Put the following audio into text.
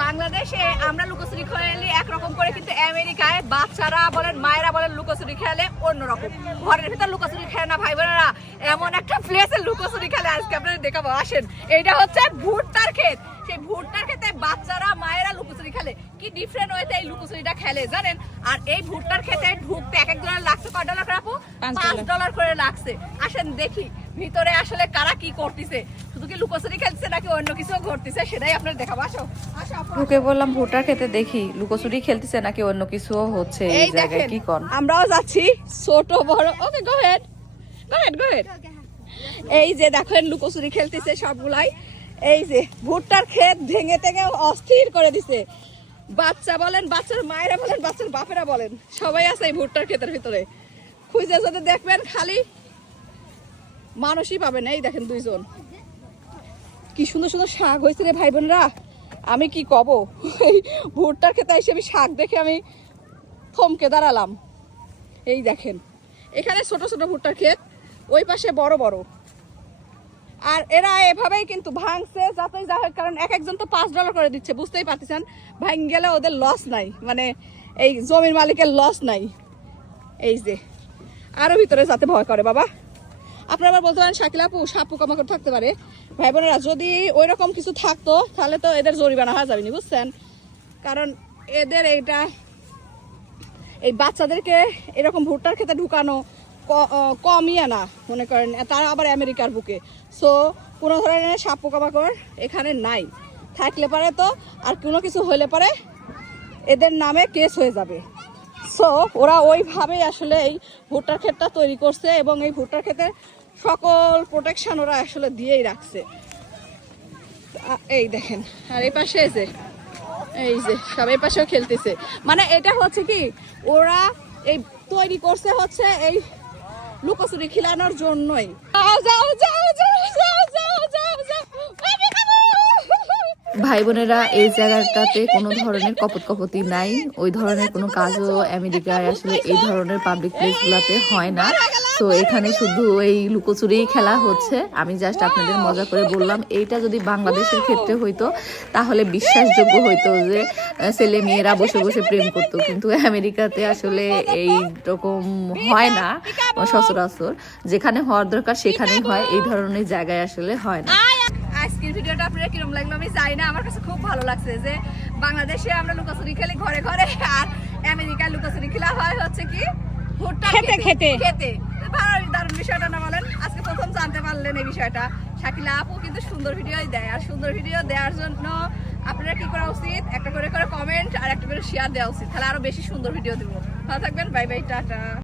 বাংলাদেশে আমরা লুকোচুরি খেলি একরকম করে, কিন্তু আমেরিকায় বাচ্চারা বলেন, মায়েরা বলেন লুকোচুরি খেলে অন্যরকম। ঘরের ভিতরে লুকোচুরি খেলে না ভাই বোনেরা এমন একটা প্লেসে লুকোচুরি খেলে আজকে আপনারা দেখাবো, আসেন। এটা হচ্ছে ভুট্টার ক্ষেত। সেই ভুট্টার ক্ষেতে বাচ্চারা, মায়েরা লুকোচুরি খেলে। কি ডিফারেন্ট ওয়েতে এই লুকোচুরিটা খেলে জানেন? আর এই ভুট্টার ক্ষেতে ঢুকতে এক এক লাগছে। কয় ডলার করে আপু পাঁচ ডলার। করে লাগছে। আসেন দেখি ভিতরে আসলে কারা কি করতেছে? শুধু কি লুকোচুরি খেলছে নাকি অন্য কিছু ঘটতেছে সেটাই আপনার দেখাবো। আসো। ঢুকে বললাম ভুট্টার খেতে দেখি লুকোচুরি খেলতেছে নাকি অন্য কিছু হচ্ছে এই জায়গায় কি কন? আমরাও যাচ্ছি ছোট বড়। Okay go ahead go ahead go ahead এই যে দেখেন লুকোচুরি খেলতেছে সবগুলাই। এই যে ভুট্টার ক্ষেত ভেঙে টেঙে অস্থির করে দিছে। বাচ্চা বলেন, বাচ্চার মায়েরা বলেন, বাচ্চার বাপেরা বলেন, সবাই আছে এই ভুট্টার ক্ষেতের ভিতরে। খুঁজে যদি দেখবেন খালি, মানুষই পাবেন এই দেখেন দুইজন। কি সুন্দর সুন্দর শাক হয়েছে রে ভাই বোনরা আমি কি কব? ভুট্টার খেতে এসে আমি শাক দেখে আমি থমকে দাঁড়ালাম। এই দেখেন, এখানে ছোট ছোট ভুট্টার ক্ষেত, ওই পাশে বড় বড়। আর এরা এভাবেই কিন্তু ভাঙছে যাতে যা হোক, কারণ এক একজন তো পাঁচ ডলার করে দিচ্ছে, বুঝতেই পারতেছেন? ভাঙ গেলে ওদের লস নাই মানে এই জমির মালিকের লস নাই। এই যে, আরও ভিতরে যাতে ভয় করে, বাবা। আপনারা আবার বলতে পারেন, শাকিল আপু, সাপ পোকামাকড় থাকতে পারে। ভাই বোনেরা, যদি ওই রকম কিছু থাকতো, তাহলে তো এদের জরিমানা হয়ে যাবেনি বুঝছেন? কারণ এদের এইটা, এই বাচ্চাদেরকে এরকম ভুট্টার খেতে ঢুকানো ক- আহ, কমই না মনে করেন। তারা আবার আমেরিকার বুকে। সো কোনো ধরনের সাপ পোকামাকড় এখানে নাই। থাকলে পারে তো আর কোনো কিছু হইলে পারে এদের নামে কেস হয়ে যাবে। সো ওরা ওইভাবেই আসলে এই ভুট্টার ক্ষেতটা তৈরি করছে এবং এই ভুট্টার ক্ষেতের সকল প্রোটেকশন ওরা আসলে দিয়েই রাখছে। এই দেখেন আর এই পাশে যে এই যে সব এই পাশেও খেলতেছে। মানে এটা হচ্ছে কি ওরা এই তৈরি করছে হচ্ছে এই লুকোচুরি খিলানোর জন্যই। ভাই বোনেরা এই জায়গাটাতে কোনো ধরনের কপত কপতি নাই। ওই ধরনের কোনো কাজও আমেরিকায় আসলে এই ধরনের পাবলিক প্লেসগুলোতে হয় না। তো এখানে শুধু এই লুকোচুরি খেলা হচ্ছে। আমি জাস্ট আপনাদের মজা করে বললাম এইটা যদি বাংলাদেশের ক্ষেত্রে হইতো তাহলে বিশ্বাসযোগ্য হইতো যে ছেলে মেয়েরা বসে বসে প্রেম করতো। কিন্তু আমেরিকাতে আসলে এই রকম হয় না সচরাচর। যেখানে হওয়ার দরকার সেখানেই হয় এই ধরনের জায়গায় আসলে হয় না। আজকের ভিডিওটা আপনারা কিরম লাগল আমি জানি না আমার কাছে খুব ভালো লাগছে যে বাংলাদেশে আমরা লুকোচুরি খেলি ঘরে ঘরে আর আমেরিকায় লুকোচুরি খেলা হয় হচ্ছে কি ভুট্টা খেতে, খেতে। খেতে। বিষয়টা না বলেন? আজকে প্রথম জানতে পারলেন এই বিষয়টা। শাকিলা আপু কিন্তু সুন্দর দেয়, আর সুন্দর ভিডিও দেওয়ার জন্য আপনারা কি করা উচিত? একটা করে করে কমেন্ট আর একটা করে শেয়ার দেওয়া উচিত। তাহলে আরও বেশি সুন্দর ভিডিও দেবো। ভালো থাকবেন বাই বাই টাটা।